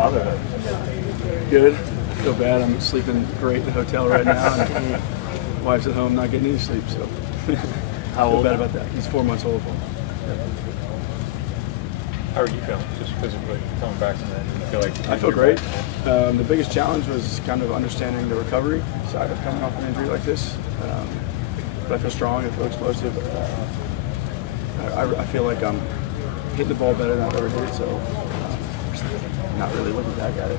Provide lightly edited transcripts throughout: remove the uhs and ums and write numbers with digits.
fatherhood? Good. Feel bad. I'm sleeping great in the hotel right now. And wife's at home not getting any sleep, so How feel old? bad about that. He's 4 months old. How are you feeling, just physically coming back from that? You feel like I feel great. The biggest challenge was kind of understanding the recovery side of coming off an injury like this. But I feel strong. I feel explosive. I feel like I'm hitting the ball better than I've ever hit, so not really looking back at it.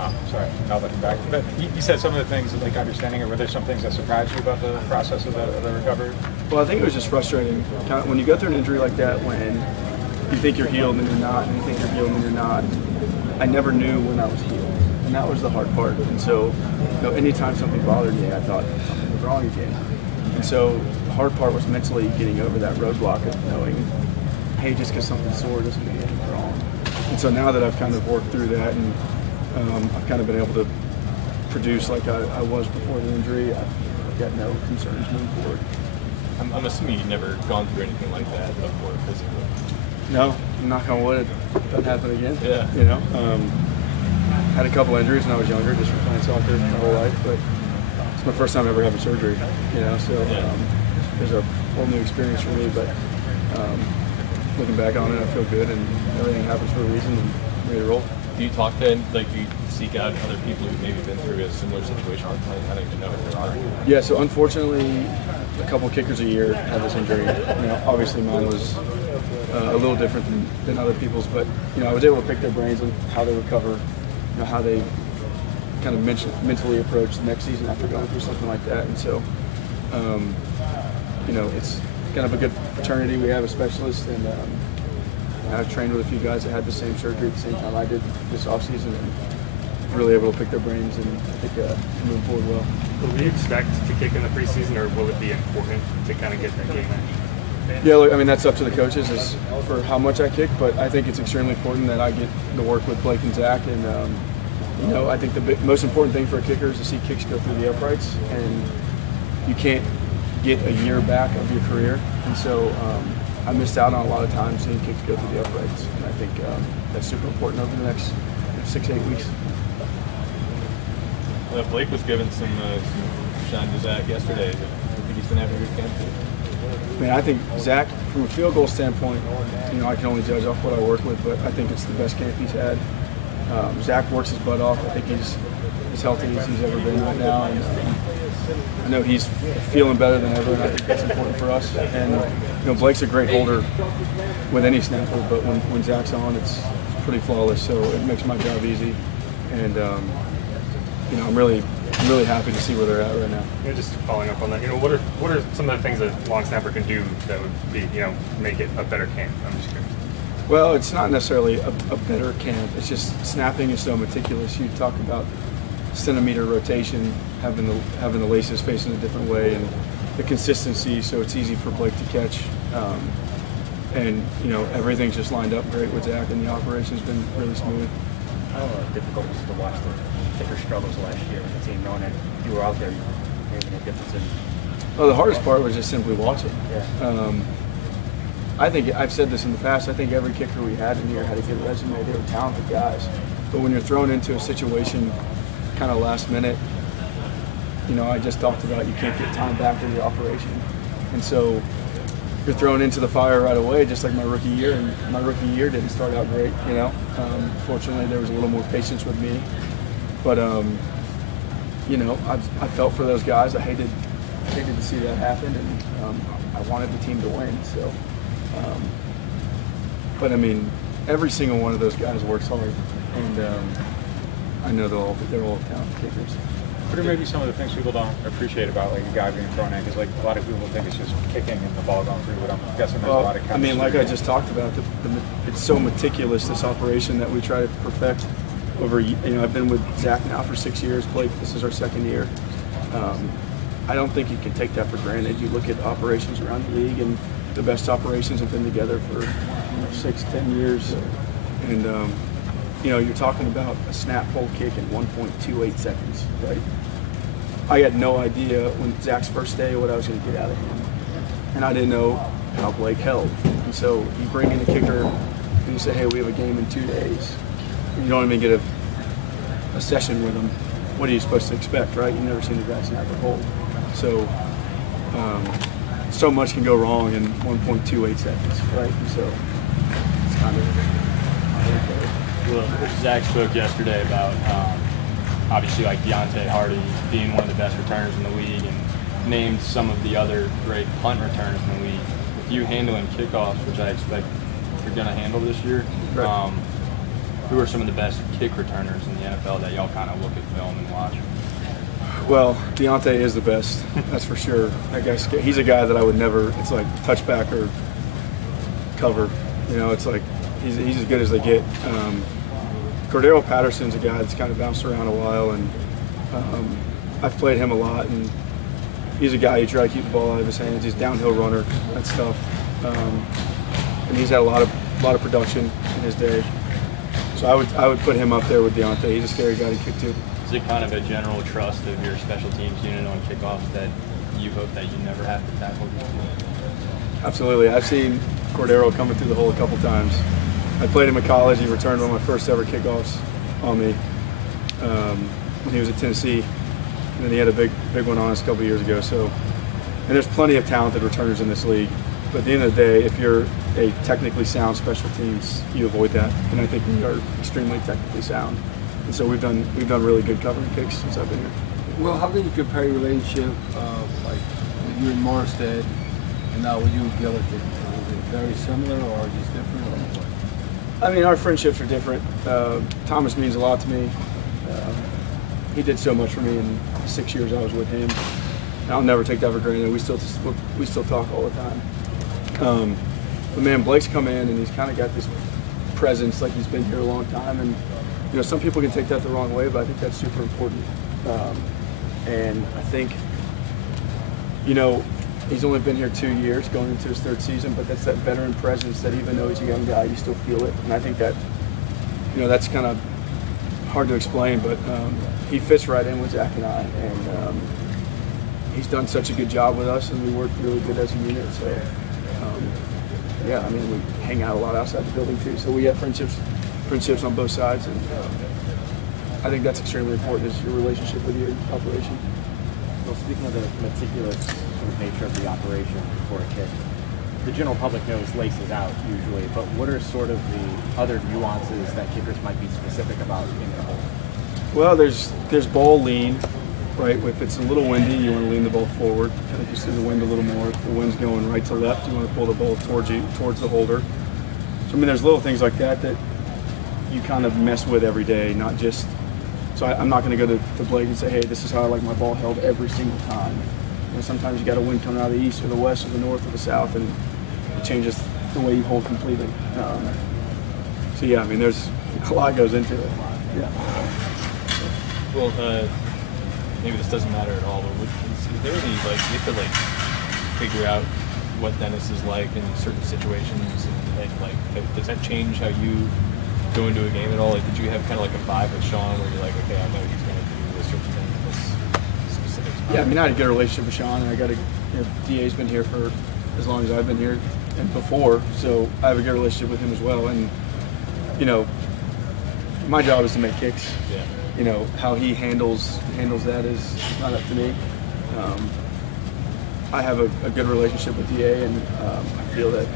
Oh, sorry, not looking back. But you said some of the things, like understanding it. Were there some things that surprised you about the process of the recovery? Well, I think it was just frustrating. Kind of, when you go through an injury like that, when you think you're healed and you're not, and you think you're healed and you're not, I never knew when I was healed, and that was the hard part. And so, anytime something bothered me, I thought something was wrong again. And so, the hard part was mentally getting over that roadblock of knowing, hey, just because something's sore doesn't mean anything's wrong. And so now that I've kind of worked through that, and I've kind of been able to produce like I was before the injury, I've got no concerns moving forward. I'm assuming you've never gone through anything like that before physically. No, knock on wood, it doesn't happen again. Yeah. You know, had a couple injuries when I was younger, just from playing soccer my whole life, but it's my first time ever having surgery. You know, so it was a whole new experience for me. But looking back on it, I feel good, and everything happens for a reason, and I'm ready to roll. Do you talk to, do you seek out other people who've maybe been through a similar situation? I don't even know if there are. Yeah, so unfortunately, a couple kickers a year have this injury. Obviously mine was a little different than other people's, but I was able to pick their brains on how they recover, how they kind of mentally approach the next season after going through something like that. And so, it's kind of a good fraternity. We have a specialist, and I've trained with a few guys that had the same surgery at the same time I did this offseason, and really able to pick their brains and I think move forward well. Will you expect to kick in the preseason, or will it be important to kind of get that game in? Yeah, look, I mean, that's up to the coaches as for how much I kick, but I think it's extremely important that I get to work with Blake and Zach. And, I think the most important thing for a kicker is to see kicks go through the uprights, and you can't get a year back of your career. And so I missed out on a lot of time seeing kicks go through the uprights, and I think that's super important over the next 6-8 weeks. Blake was given some shine to Zach yesterday. Do you think he's going to have a good camp too? Man, I think Zach, from a field goal standpoint, I can only judge off what I work with, but I think it's the best camp he's had. Zach works his butt off. I think he's as healthy as he's ever been right now, and I know he's feeling better than ever, and I think that's important for us. And Blake's a great holder with any snapper, but when Zach's on, it's pretty flawless. So it makes my job easy, and I'm really happy to see where they're at right now. Just following up on that, what are some of the things that long snapper can do that would be, make it a better camp? I'm just curious. Well, it's not necessarily a better camp. It's just snapping is so meticulous. You talk about centimeter rotation, having the laces facing a different way, and the consistency, so it's easy for Blake to catch. And everything's just lined up great with Zach, and the operation's been really smooth. How difficult was it to watch the kicker struggles last year with the team, knowing that you were out there making a difference in? Well, the hardest part was just simply watching. Yeah. I think I've said this in the past. I think every kicker we had in here had a good resume. They were talented guys, but when you're thrown into a situation, kind of last minute, I just talked about you can't get time back in the operation, and so you're thrown into the fire right away, just like my rookie year. And my rookie year didn't start out great. Fortunately, there was a little more patience with me, but I felt for those guys. I hated to see that happen, and I wanted the team to win. So. But I mean, every single one of those guys works hard, and I know they're all talented kickers. What are maybe some of the things people don't appreciate about like a guy being thrown in? Because like a lot of people think it's just kicking and the ball going through, but I'm guessing there's a lot of chemistry. I mean, like I just talked about, it's so meticulous, this operation that we try to perfect over. I've been with Zach now for 6 years. Blake, this is our 2nd year. I don't think you can take that for granted. You look at operations around the league, and the best operations have been together for 6-10 years, and you're talking about a snap hold kick in 1.28 seconds, right? I had no idea when Zach's first day what I was going to get out of him, and I didn't know how Blake held. And so you bring in a kicker and you say, hey, we have a game in 2 days. you don't even get a session with him, what are you supposed to expect, right? You've never seen the guy snap or hold. So, so much can go wrong in 1.28 seconds, right? And so it's kind of Well, Zach spoke yesterday about obviously like Deontay Hardy being one of the best returners in the league, and named some of the other great punt returners in the league. With you handling kickoffs, which I expect you're going to handle this year, right. Who are some of the best kick returners in the NFL that y'all kind of look at film and watch? Well, Deontay is the best, that's for sure. That guy's, he's a guy that I would never, it's like touchback or cover. You know, it's like he's as good as they get. Cordero Patterson's a guy that's kind of bounced around a while, and I've played him a lot, and he's a guy you try to keep the ball out of his hands. He's a downhill runner, that stuff, and he's had a lot of production in his day. So I would put him up there with Deontay. He's a scary guy to kick to. Is it kind of a general trust of your special teams unit on kickoffs that you hope that you never have to tackle? Absolutely. I've seen Cordero coming through the hole a couple times. I played him in college. He returned one of my first ever kickoffs on me when he was at Tennessee. And then he had a big one on us a couple years ago. So, and there's plenty of talented returners in this league. But at the end of the day, if you're a technically sound special teams, you avoid that. And I think we are extremely technically sound. And so we've done really good covering kicks since I've been here. Well, how do you compare your relationship, like with you and Morstead, and now with you and Gillikin? Is it very similar or just different? Or what? I mean, our friendships are different. Thomas means a lot to me. He did so much for me in the 6 years I was with him. And I'll never take that for granted. We still talk all the time. But man, Blake's come in and he's kind of got this presence, like he's been here a long time. And you know, some people can take that the wrong way, but I think that's super important. And I think, you know, he's only been here 2 years, going into his third season, but that's that veteran presence that even though he's a young guy, you still feel it. And I think that, you know, that's kind of hard to explain, but he fits right in with Zach and I. And he's done such a good job with us, and we work really good as a unit. So, yeah, I mean, we hang out a lot outside the building too. So we have friendships on both sides, and I think that's extremely important, is your relationship with your operation. Well, speaking of the meticulous sort of nature of the operation before a kick, the general public knows laces out usually, but what are sort of the other nuances that kickers might be specific about in the hole? Well, there's ball lean, right? If it's a little windy, you want to lean the ball forward, kind of just see the wind a little more. If the wind's going right to left, you want to pull the ball towards you, towards the holder. So I mean, there's little things like that that you kind of mess with every day, not just. So I'm not going to go to Blake and say, hey, this is how I like my ball held every single time. You know, sometimes you got a wind coming out of the east or the west or the north or the south, and it changes the way you hold completely. So yeah, I mean, there's a lot goes into it. Yeah. Well, maybe this doesn't matter at all, but is there any, like, you have to, like, figure out what Dennis is like in certain situations, and like, does that change how you go into a game at all? Like, did you have kind of like a vibe with Sean where you're like, okay, I know he's going to do this certain thing in this specific spot? Yeah, I mean, I had a good relationship with Sean, and I got DA's been here for as long as I've been here and before, so I have a good relationship with him as well. And, you know, my job is to make kicks. Yeah. You know, how he handles that is not up to me. I have a good relationship with DA, and I feel that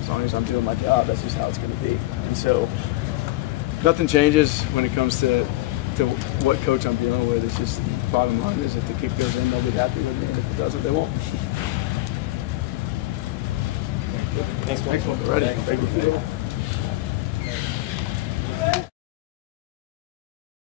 as long as I'm doing my job, that's just how it's going to be. And so nothing changes when it comes to what coach I'm dealing with. It's just, bottom line is, if the kick goes in, they'll be happy with me, and if it doesn't, they won't. Thanks, Thanks, ready. Thank you.